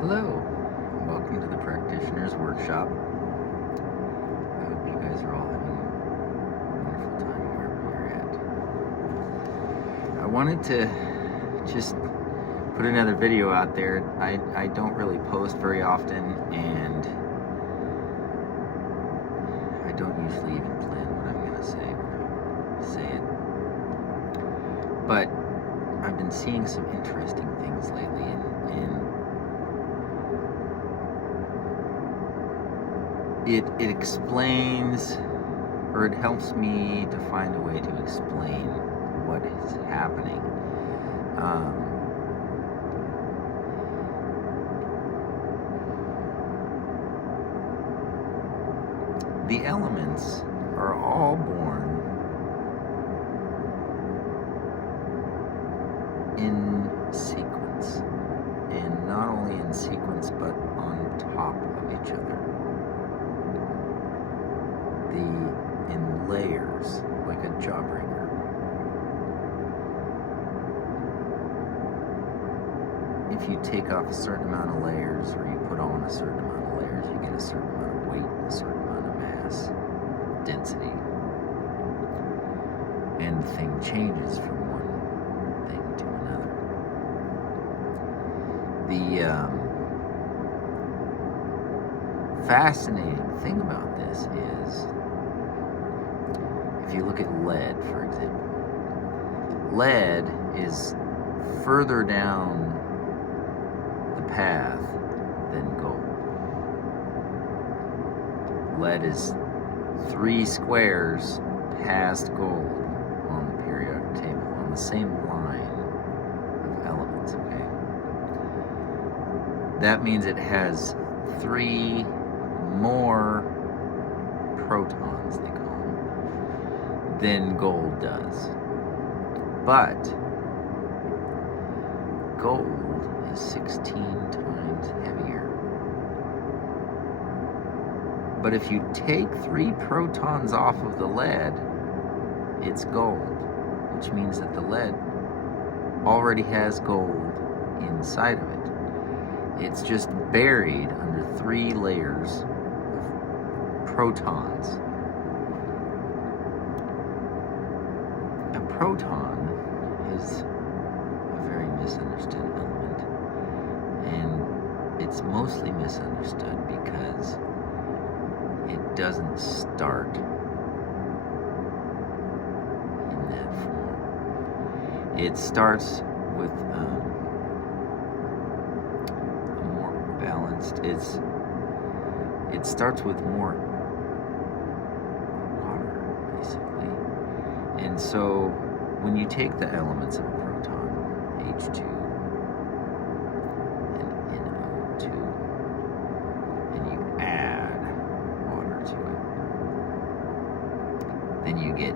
Hello, welcome to the Practitioner's Workshop. I hope you guys are all having a wonderful time wherever you're at. I wanted to just put another video out there. I don't really post very often, and I don't usually even plan what I'm going to say when I say it. But I've been seeing some interesting things lately, and it explains, or it helps me to find a way to explain what is happening. The elements are all born in sequence, and not only in sequence but on top of each other. In layers, like a jawbreaker. If you take off a certain amount of layers, or you put on a certain amount of layers, you get a certain amount of weight, a certain amount of mass, density, and the thing changes from one thing to another. The fascinating thing about this is, if you look at lead, for example, lead is further down the path than gold. Lead is 3 squares past gold on the periodic table, on the same line of elements, okay? That means it has 3 more protons, they call them, than gold does. But gold is 16 times heavier. But if you take 3 protons off of the lead, it's gold, which means that the lead already has gold inside of it. It's just buried under 3 layers of protons. A proton is a very misunderstood element, and it's mostly misunderstood because it doesn't start in that form. It starts with a more balanced, it starts with more water, basically. And so when you take the elements of a proton, H2 and NO2, and you add water to it, then you get,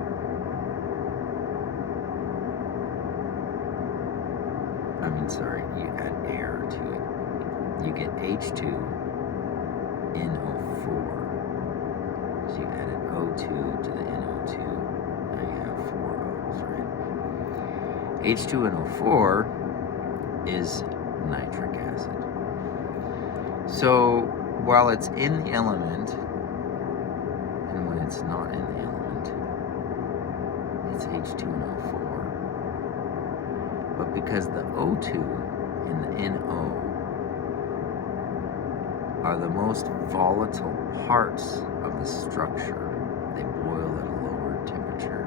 you add air to it. You get H2NO4. So you added O2 to the NO2. Now you have 4 O's, right? H2NO4 is nitric acid. So while it's in the element, and when it's not in the element, it's H2NO4. But because the O2 and the NO are the most volatile parts of the structure, they boil at a lower temperature,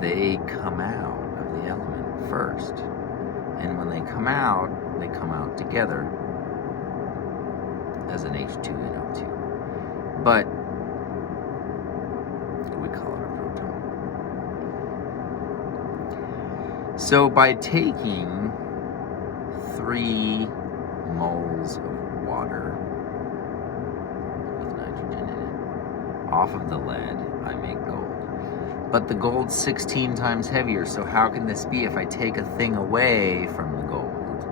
they come out of the element first. And when they come out together as an H2NO2. But we call it a proton. So by taking 3 moles of water with nitrogen in it off of the lead, I make gold. But the gold's 16 times heavier, so how can this be? If I take a thing away from the gold,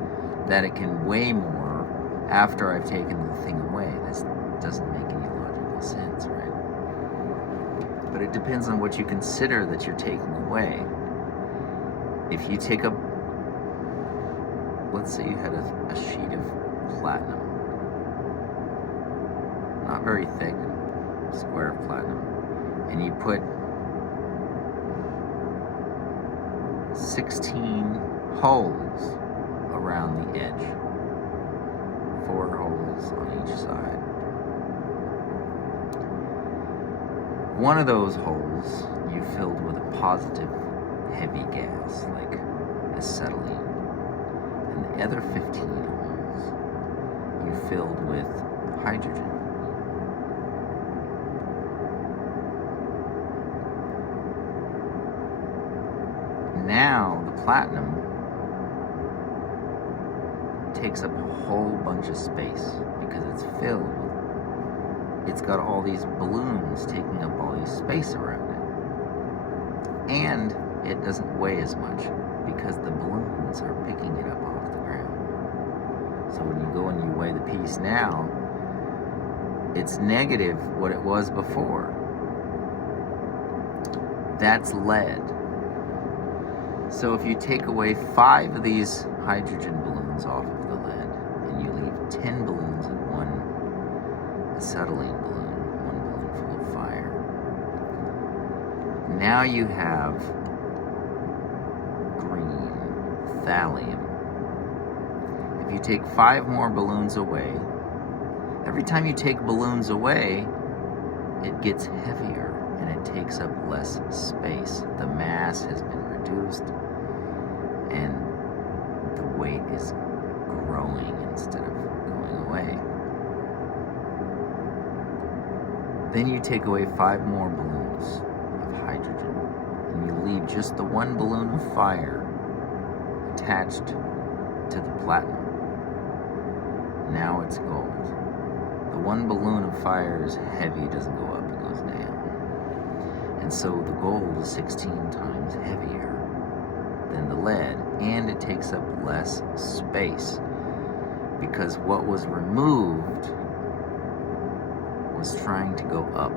that it can weigh more after I've taken the thing away. This doesn't make any logical sense, right? But it depends on what you consider that you're taking away. If you take a let's say you had a sheet of platinum, not very thick, square of platinum, and you put 16 holes around the edge, 4 holes on each side. One of those holes you filled with a positive heavy gas like acetylene, and the other 15 holes you filled with hydrogen. Now the platinum takes up a whole bunch of space because it's filled. It's got all these balloons taking up all this space around it. And it doesn't weigh as much because the balloons are picking it up off the ground. So when you go and you weigh the piece now, it's negative what it was before. That's lead. So if you take away 5 of these hydrogen balloons off of the lead, and you leave 10 balloons and 1 acetylene balloon, 1 balloon full of fire, now you have green thallium. If you take 5 more balloons away, every time you take balloons away, it gets heavier and it takes up less space. The mass has been reduced and the weight is growing instead of going away. Then you take away 5 more balloons of hydrogen and you leave just the 1 balloon of fire attached to the platinum. Now it's gold. The 1 balloon of fire is heavy, doesn't go up, it goes down. And so the gold is 16 times heavier than the lead, and it takes up less space because what was removed was trying to go up,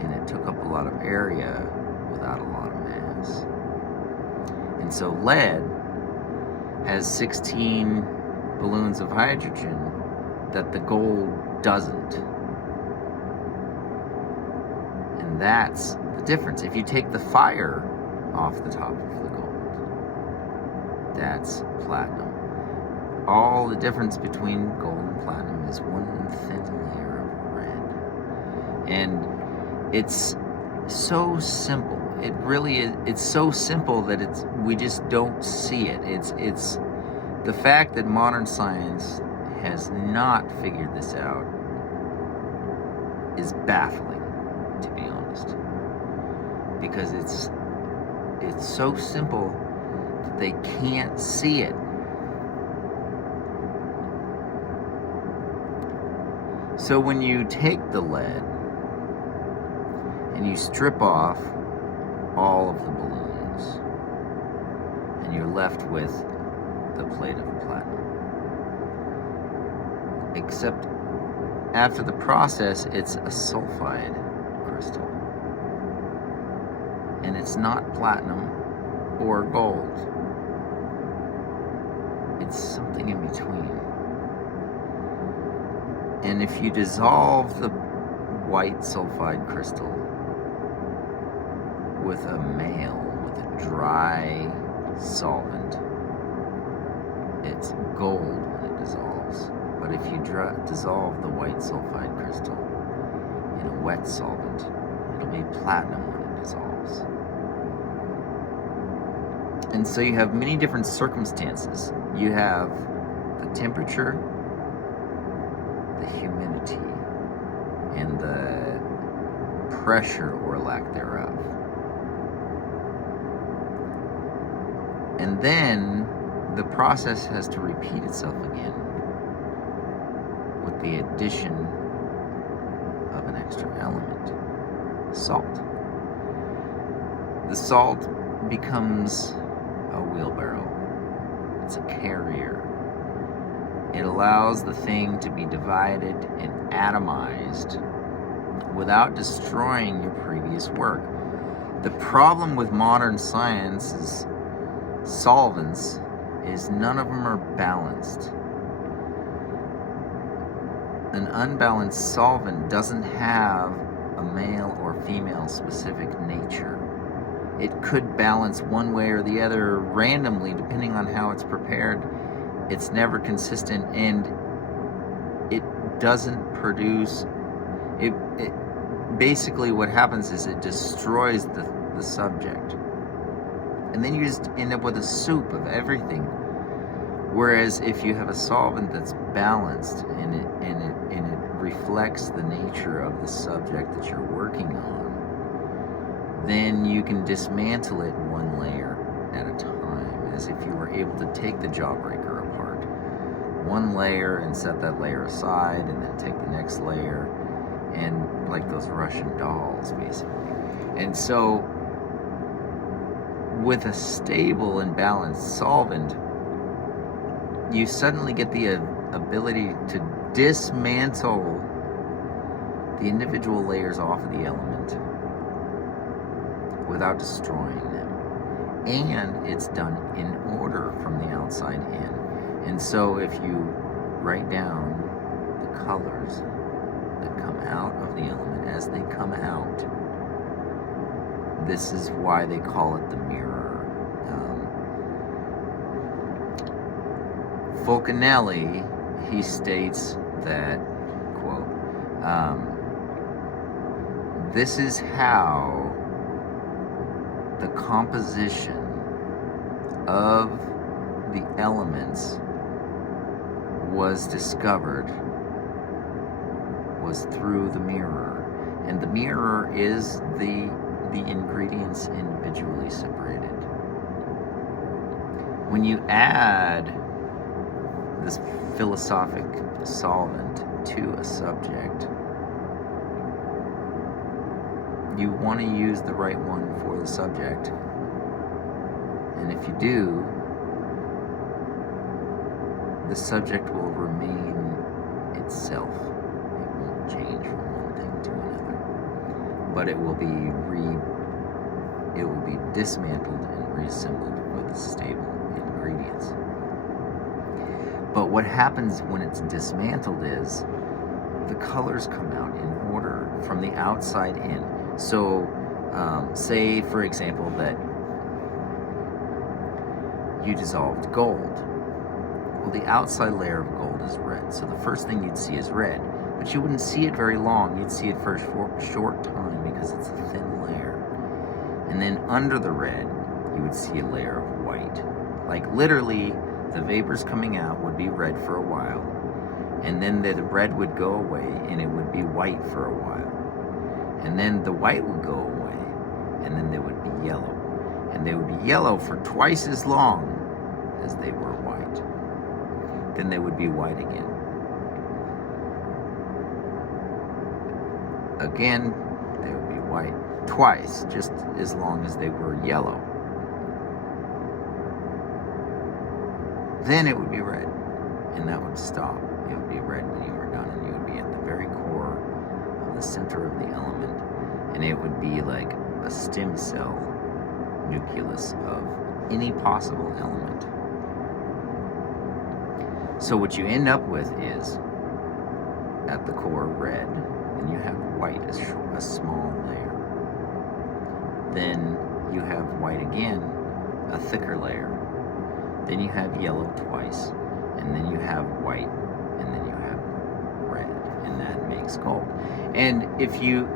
and it took up a lot of area without a lot of mass. And so lead has 16 balloons of hydrogen that the gold doesn't. And that's the difference. If you take the fire off the top of the gold, that's platinum. All the difference between gold and platinum is 1 thin layer of red. And it's so simple. It really is. It's so simple that we just don't see it. It's the fact that modern science has not figured this out is baffling, to be honest, because it's so simple that they can't see it. So when you take the lead and you strip off all of the balloons and you're left with the plate of platinum, except after the process it's a sulfide crystal, and it's not platinum or gold, it's something in between. And if you dissolve the white sulfide crystal with a with a dry solvent, it's gold when it dissolves. But if you dissolve the white sulfide crystal in a wet solvent, it'll be platinum when it dissolves. And so you have many different circumstances. You have the temperature, the humidity, and the pressure or lack thereof. And then the process has to repeat itself again with the addition of an extra element, salt. The salt becomes a wheelbarrow. It's a carrier. It allows the thing to be divided and atomized without destroying your previous work. The problem with modern science is solvents is none of them are balanced. An unbalanced solvent doesn't have a male or female specific nature. It could balance one way or the other randomly depending on how it's prepared. It's never consistent, and it doesn't produce it basically what happens is it destroys the subject, and then you just end up with a soup of everything. Whereas if you have a solvent that's balanced and it reflects the nature of the subject that you're working on, then you can dismantle it one layer at a time, as if you were able to take the jawbreaker apart one layer and set that layer aside, and then take the next layer, and like those Russian dolls, basically. And so with a stable and balanced solvent, you suddenly get the ability to dismantle the individual layers off of the element without destroying them. And it's done in order from the outside in. And so if you write down the colors that come out of the element as they come out, this is why they call it the mirror. Fulcanelli, he states that, quote, this is how the composition of the elements was discovered, was through the mirror. And the mirror is the ingredients individually separated. When you add this philosophic solvent to a subject, you want to use the right one for the subject. And if you do, the subject will remain itself. It won't change from one thing to another. But it will be dismantled and reassembled with stable ingredients. But what happens when it's dismantled is the colors come out in order from the outside in. So, say, for example, that you dissolved gold. Well, the outside layer of gold is red, so the first thing you'd see is red. But you wouldn't see it very long. You'd see it for a short time because it's a thin layer. And then under the red, you would see a layer of white. Like literally, the vapors coming out would be red for a while, and then the red would go away and it would be white for a while, and then the white would go away, and then they would be yellow, and they would be yellow for twice as long as they were white. Then they would be white again. Again, they would be white twice, just as long as they were yellow. Then it would be red, and that would stop. It would be red when you were done, and you would be at the very core of the center of the element, and it would be like a stem cell nucleus of any possible element. So what you end up with is, at the core, red, and you have white, a small layer. Then you have white again, a thicker layer. Then you have yellow twice, and then you have white, and then you have red, and that makes gold. And if you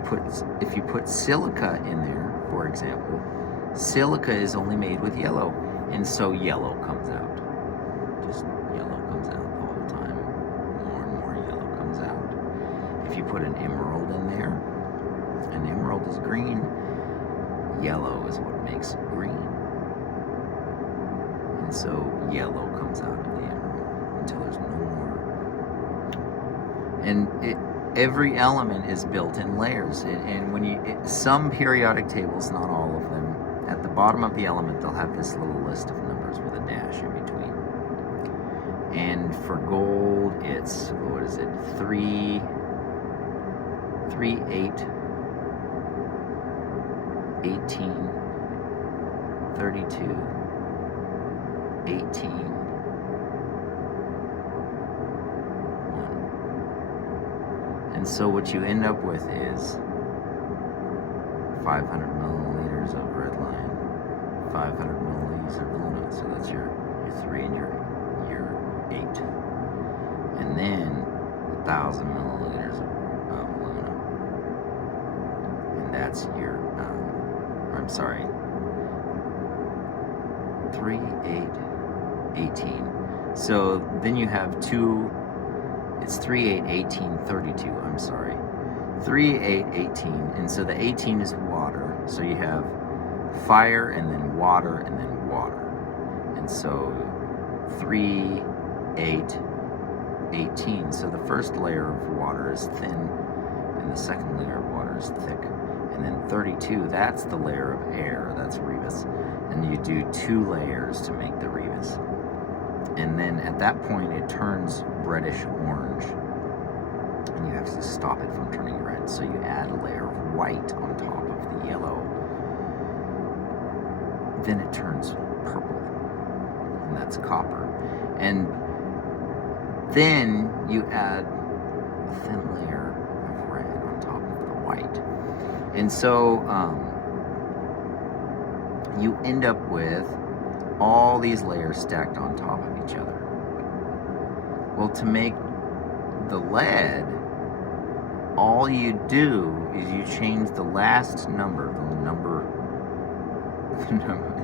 put silica in there, for example, silica is only made with yellow, and so yellow comes out. Just yellow comes out the whole time. More and more yellow comes out. If you put an emerald in there, an emerald is green. Yellow is what makes it green. So yellow comes out of the emerald until there's no more. And every element is built in layers. And when some periodic tables, not all of them, at the bottom of the element they'll have this little list of numbers with a dash in between. And for gold, it's, what is it, 3, 8, 18, 32. 18. 1. And so what you end up with is 500 milliliters of red line, 500 milliliters of Luna. So that's your 3 and your 8. And then 1,000 milliliters of Luna. And that's your, I'm sorry, 3, 8, 18. So then you have it's 3, 8, 18, 32, I'm sorry. 3, 8, 18, and so the 18 is water. So you have fire and then water and then water. And so 3, 8, 18. So the first layer of water is thin and the second layer of water is thick. And then 32, that's the layer of air, that's Rebus. And you do 2 layers to make the Rebus. And then at that point it turns reddish orange. And you have to stop it from turning red. So you add a layer of white on top of the yellow. Then it turns purple. And that's copper. And then you add a thin layer of red on top of the white. And so you end up with all these layers stacked on top of each other. Well, to make the lead, all you do is you change the last number,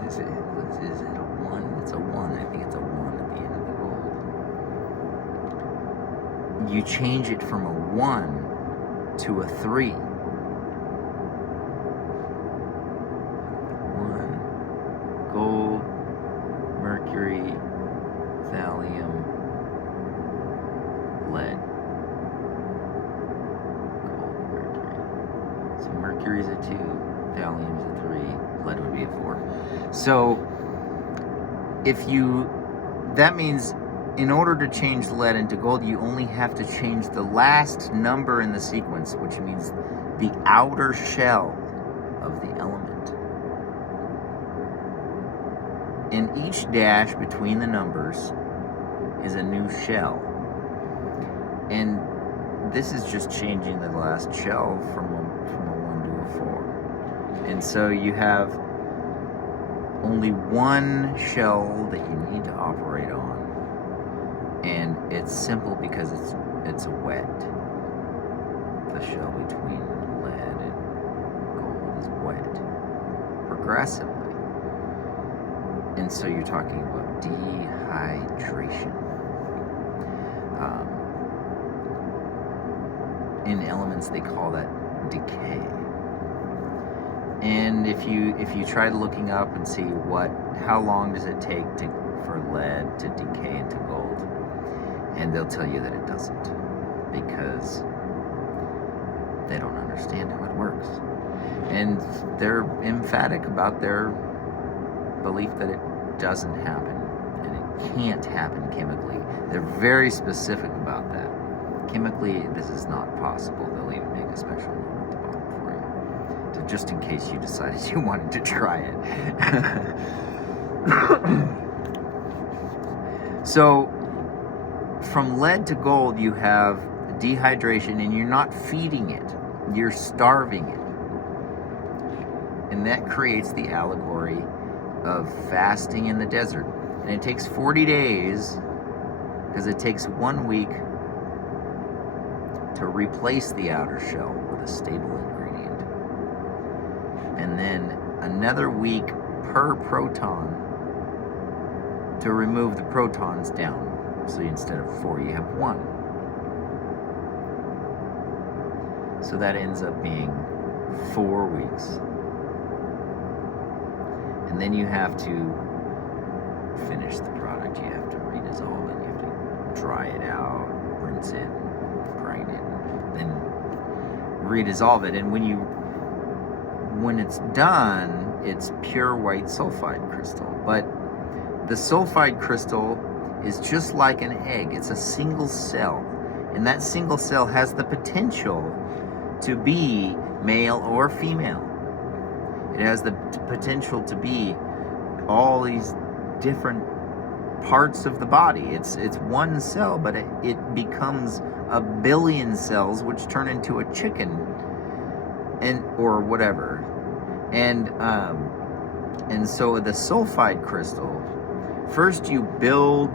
is it a 1? It's a 1. I think it's a 1 at the end of the gold. You change it from a 1 to a 3. 1, gold, mercury, thallium, lead. Mercury's a 2, thallium's a 3, lead would be a 4. So that means in order to change lead into gold, you only have to change the last number in the sequence, which means the outer shell of the element. And each dash between the numbers is a new shell. And this is just changing the last shell from a 1 to a 4. And so you have only one shell that you need to operate on. And it's simple because it's wet. The shell between lead and gold is wet progressively. And so you're talking about dehydration. In elements, they call that decay. And if you tried looking up and see how long does it take for lead to decay into gold, and they'll tell you that it doesn't, because they don't understand how it works. And they're emphatic about their belief that it doesn't happen, and it can't happen chemically. They're very specific about that. Chemically, this is not possible. They'll even make a special note at the bottom for you, just in case you decided you wanted to try it. So, from lead to gold, you have dehydration, and you're not feeding it. You're starving it. And that creates the allegory of fasting in the desert. And it takes 40 days, because it takes 1 week to replace the outer shell with a stable ingredient. And then another week per proton to remove the protons down. So instead of 4, you have 1. So that ends up being 4 weeks. And then you have to finish the product. You have to redissolve it. You have to dry it out, rinse it, grind it, then redissolve it. And when it's done, it's pure white sulfide crystal. But the sulfide crystal is just like an egg. It's a single cell. And that single cell has the potential to be male or female. It has the potential to be all these different parts of the body. It's one cell, but it becomes a billion cells, which turn into a chicken, and or whatever. And so the sulfide crystal, first you build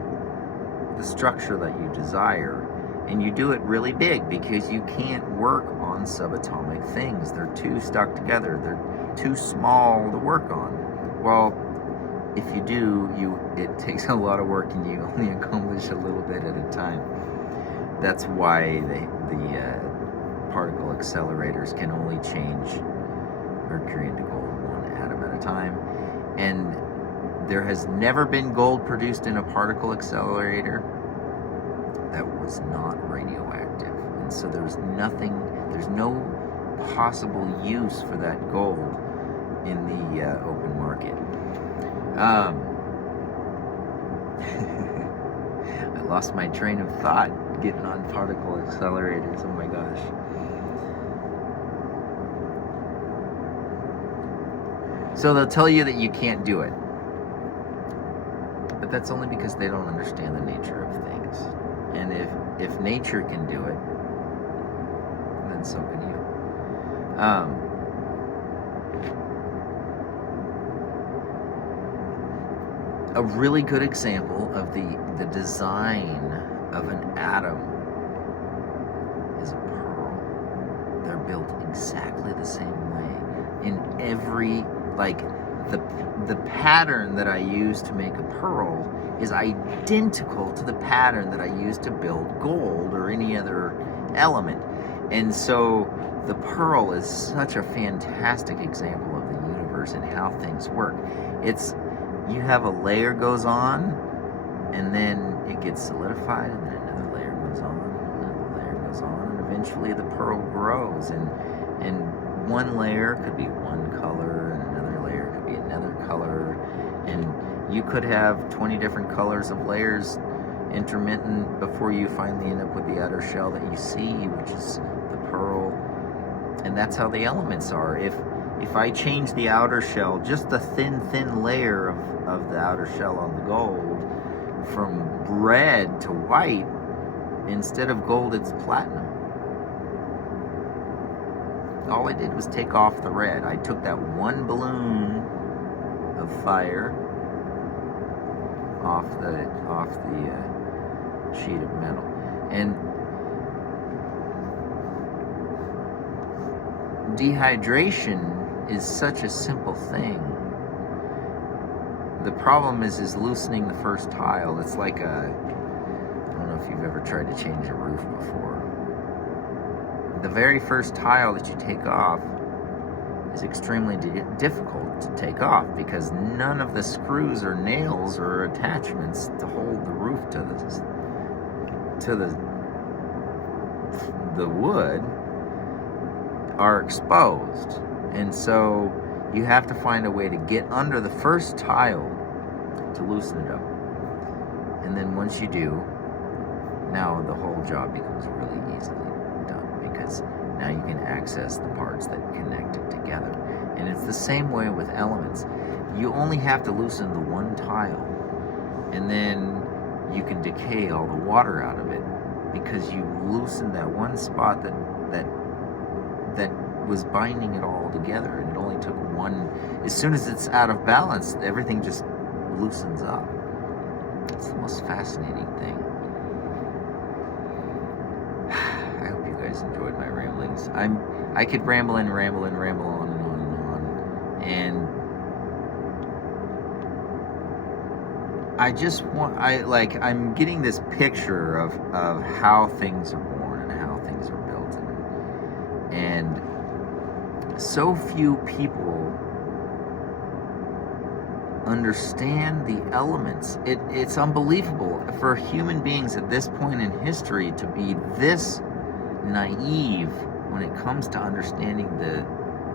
the structure that you desire, and you do it really big because you can't work on subatomic things. They're too stuck together. They're too small to work on. Well, if you do, it takes a lot of work and you only accomplish a little bit at a time. That's why the particle accelerators can only change mercury into gold one atom at a time. And there has never been gold produced in a particle accelerator that was not radioactive. And so there's no possible use for that gold in the open market. I lost my train of thought getting on particle accelerators. Oh my gosh. So they'll tell you that you can't do it. But that's only because they don't understand the nature of things. And if nature can do it, then so can you. A really good example of the design of an atom is a pearl. They're built exactly the same way. In every, the pattern that I use to make a pearl is identical to the pattern that I use to build gold or any other element. And so the pearl is such a fantastic example of the universe and how things work. You have a layer goes on, and then it gets solidified, and then another layer goes on, and another layer goes on, and eventually the pearl grows. And one layer could be one color, and another layer could be another color, and you could have 20 different colors of layers intermittent before you finally end up with the outer shell that you see, which is the pearl. And that's how the elements are. If I change the outer shell, just the thin layer of the outer shell on the gold, from red to white, instead of gold, it's platinum. All I did was take off the red. I took that one balloon of fire off the sheet of metal. And dehydration is such a simple thing. The problem is loosening the first tile. It's like I don't know if you've ever tried to change a roof before. The very first tile that you take off is extremely difficult to take off because none of the screws or nails or attachments to hold the roof to the wood are exposed. And so you have to find a way to get under the first tile to loosen it up. And then once you do, now the whole job becomes really easily done because now you can access the parts that connect it together. And it's the same way with elements. You only have to loosen the one tile, and then you can decay all the water out of it because you loosen that one spot that was binding it all together, and it only took one. As soon as it's out of balance, everything just loosens up. It's the most fascinating thing. I hope you guys enjoyed my ramblings. I could ramble on and on and on, and I'm getting this picture of how things are born and how things are built, and so few people understand the elements. It's unbelievable for human beings at this point in history to be this naive when it comes to understanding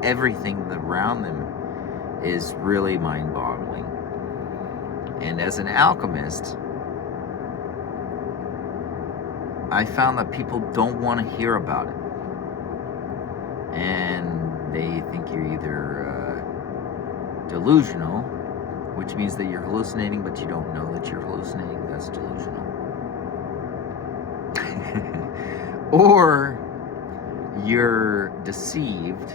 everything around them is really mind-boggling. And as an alchemist, I found that people don't want to hear about it. And they think you're either delusional which means that you're hallucinating, but you don't know that you're hallucinating. That's delusional. Or you're deceived,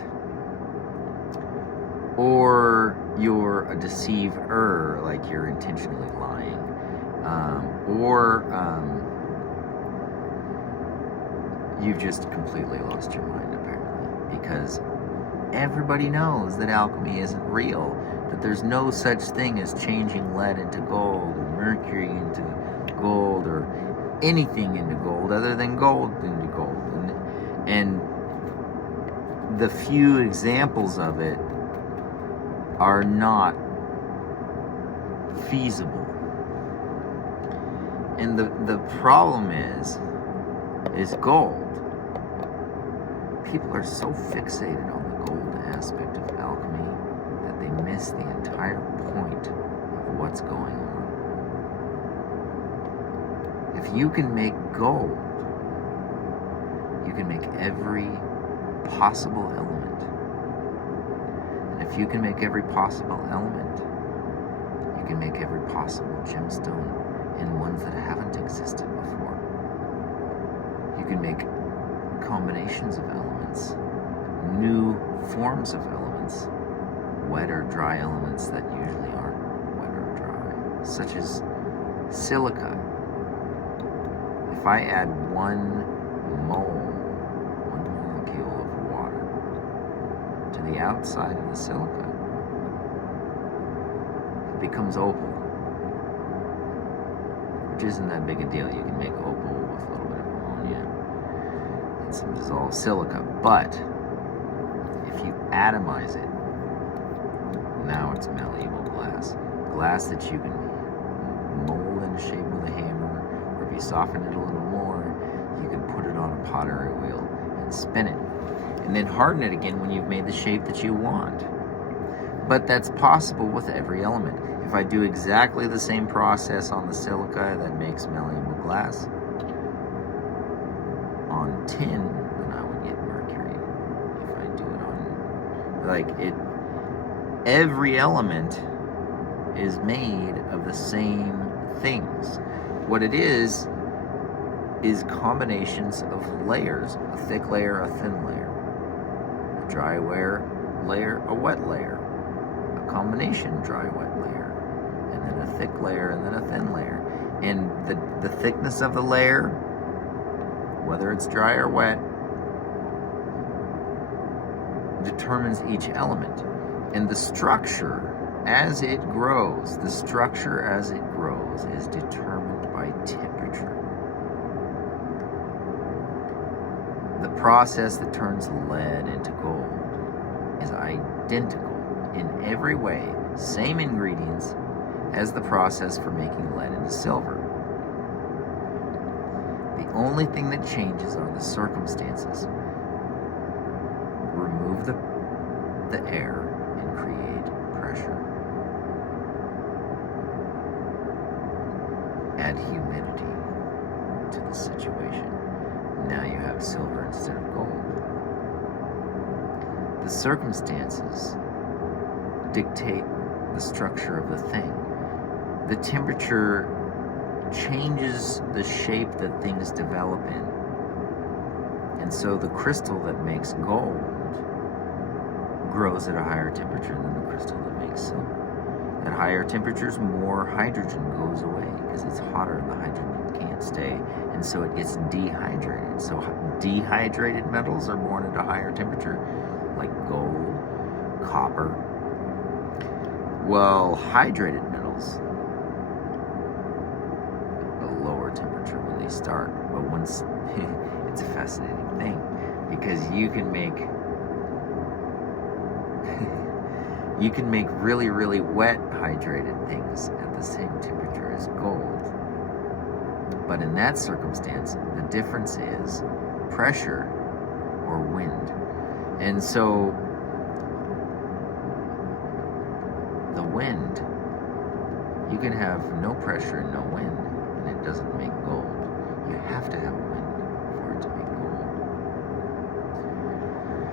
or you're a deceiver, like you're intentionally lying, or you've just completely lost your mind, apparently, because everybody knows that alchemy isn't real, that there's no such thing as changing lead into gold, or mercury into gold, or anything into gold other than gold into gold. And the few examples of it are not feasible. And the problem is gold. People are so fixated on the gold aspect of alchemy that they miss the entire point of what's going on. If you can make gold, you can make every possible element. And if you can make every possible element, you can make every possible gemstone in ones that haven't existed before. You can make combinations of elements, new forms of elements, wet or dry elements that usually aren't wet or dry, such as silica. If I add one molecule of water to the outside of the silica, it becomes opal, which isn't that big a deal. You can make opal with a little bit of ammonia and some dissolved silica, but if you atomize it, now it's malleable glass that you can mold in shape with a hammer, or if you soften it a little more, you can put it on a pottery wheel and spin it, and then harden it again when you've made the shape that you want. But that's possible with every element. If I do exactly the same process on the silica that makes malleable glass on tin, then I would get mercury. If I do it on, every element is made of the same things. What it is combinations of layers, a thick layer, a thin layer, a dry layer, a wet layer, a combination dry, wet layer, and then a thick layer, and then a thin layer. And the thickness of the layer, whether it's dry or wet, determines each element. And the structure as it grows is determined by temperature. The process that turns lead into gold is identical in every way, same ingredients as the process for making lead into silver. The only thing that changes are the circumstances. Remove the air and create pressure. Add humidity to the situation. Now you have silver instead of gold. The circumstances dictate the structure of the thing. The temperature changes the shape that things develop in. And so the crystal that makes gold grows at a higher temperature than the crystal that makes silver. At higher temperatures, more hydrogen goes away because it's hotter and the hydrogen can't stay. And so it gets dehydrated. So dehydrated metals are born at a higher temperature, like gold, copper. Well, hydrated metals, a lower temperature when they start. But once, it's a fascinating thing because you can make really, really wet hydrated things at the same temperature as gold. But in that circumstance, the difference is pressure or wind. And so the wind, you can have no pressure and no wind, and it doesn't make gold. You have to have wind for it to make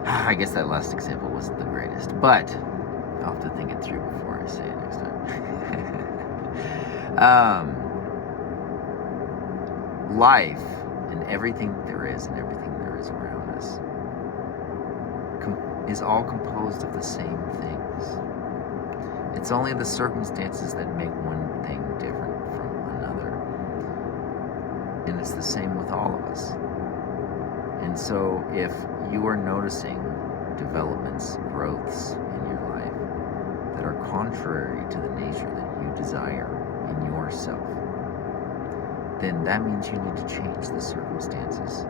gold. I guess that last example wasn't the greatest, but I'll have to think it through before I say it next time. Life and everything there is and everything there is around us is all composed of the same things. It's only the circumstances that make one thing different from another. And it's the same with all of us. And so if you are noticing developments, growths in your life that are contrary to the nature that you desire in yourself, then that means you need to change the circumstances.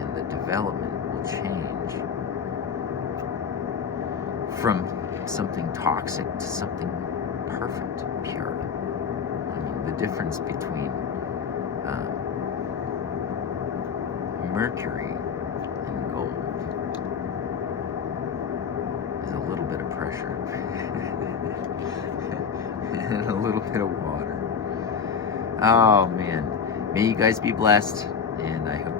And the development will change from something toxic to something perfect, pure. I mean, the difference between mercury and gold is a little bit of pressure and a little bit of water. Oh man, may you guys be blessed, and I hope